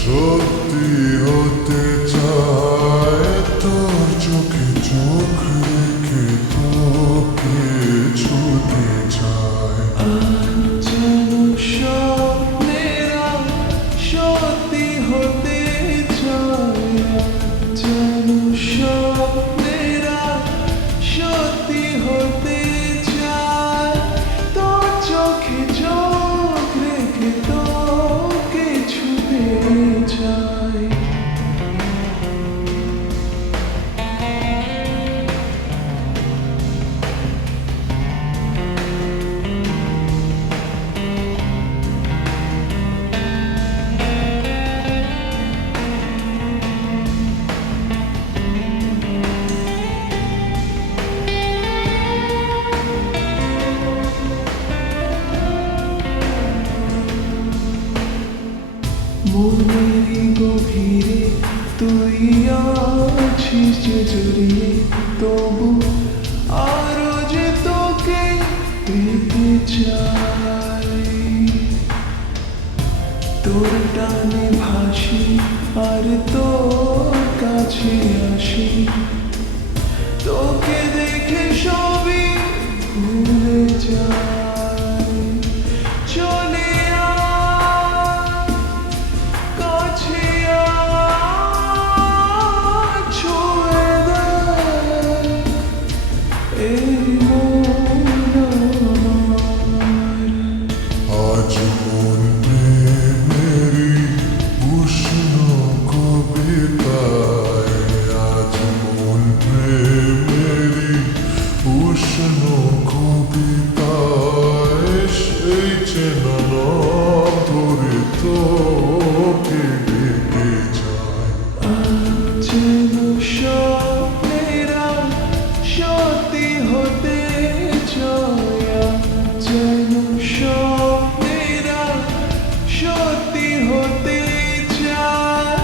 সত্যি হতে চায় তোর চোখে চোখ রেখে তোকে ছুতে চায়। যেন স্বপ্নেরা সত্যি হতে চায়, যেন স্বপ্নেরা সত্যি হতে চায়, তোর চোখে চোখ রেখে তোকে ছুতে চায়। মনেরই গভীরে তুই আছিস যে জড়িয়ে, তবু আরো যে তোকে পেতে চাই। তোর টানে ভাসি আর তোর কাছে আসি, তোকে দেখে সবই ভুলে যাই। চলে আজ মন প্রেমেরই উষ্ণ কবিতায়, আজ মন প্রেমেরই উষ্ণ কবিতায়, সেই চেনা নাম ধরে তোকে ডেকে যায়। যেন স্বপ্নেরা সত্যি হতে চায়, যেন স্বপ্নেরা সত্যি হতে চায়,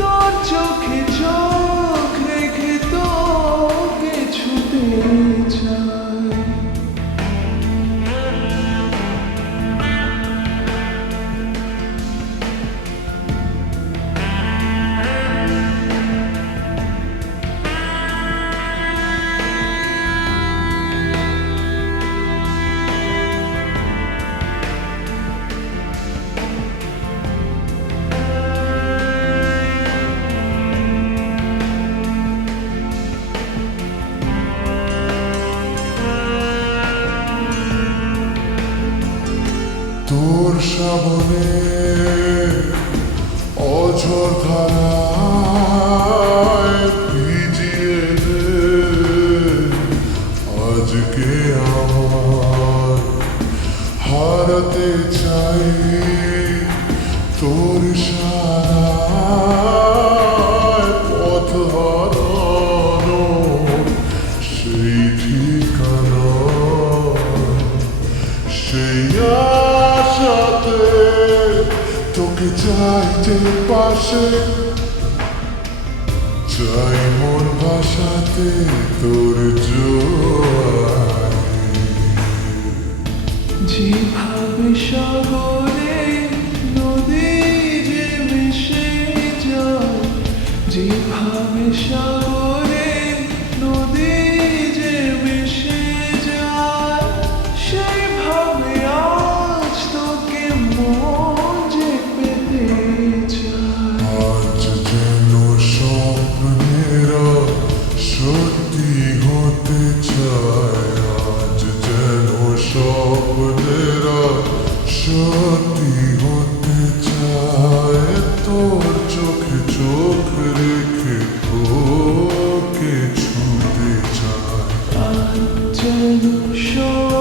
তোর চোখে চোখ রেখে তোকে ছুতে চায়। তোর শ্রাবণে অঝর ধারায় ভিজিয়ে দে আজকে আমার, হারাতে চাই তোর সারায় পথ হারানো সেই ঠিকানা, সেই আশাতে তোকে চাই যে পাশে, চাই মন ভাষাতে তোর জোয়ারে। যেভাবে সাগরে নদী যে মিশে যায়, যেভাবে সাগরে নদী যে মিশে যায়, সেইভাবে আজ তোকে মন যে পেতে চায়। আজ যেন স্বপ্নেরা সত্যি হতে চায়, আজ যেন স্বপ্নেরা সত্যি হতে চায়, তোর চোখে চোখ রেখে তোকে ছুতে চায়। যেন সব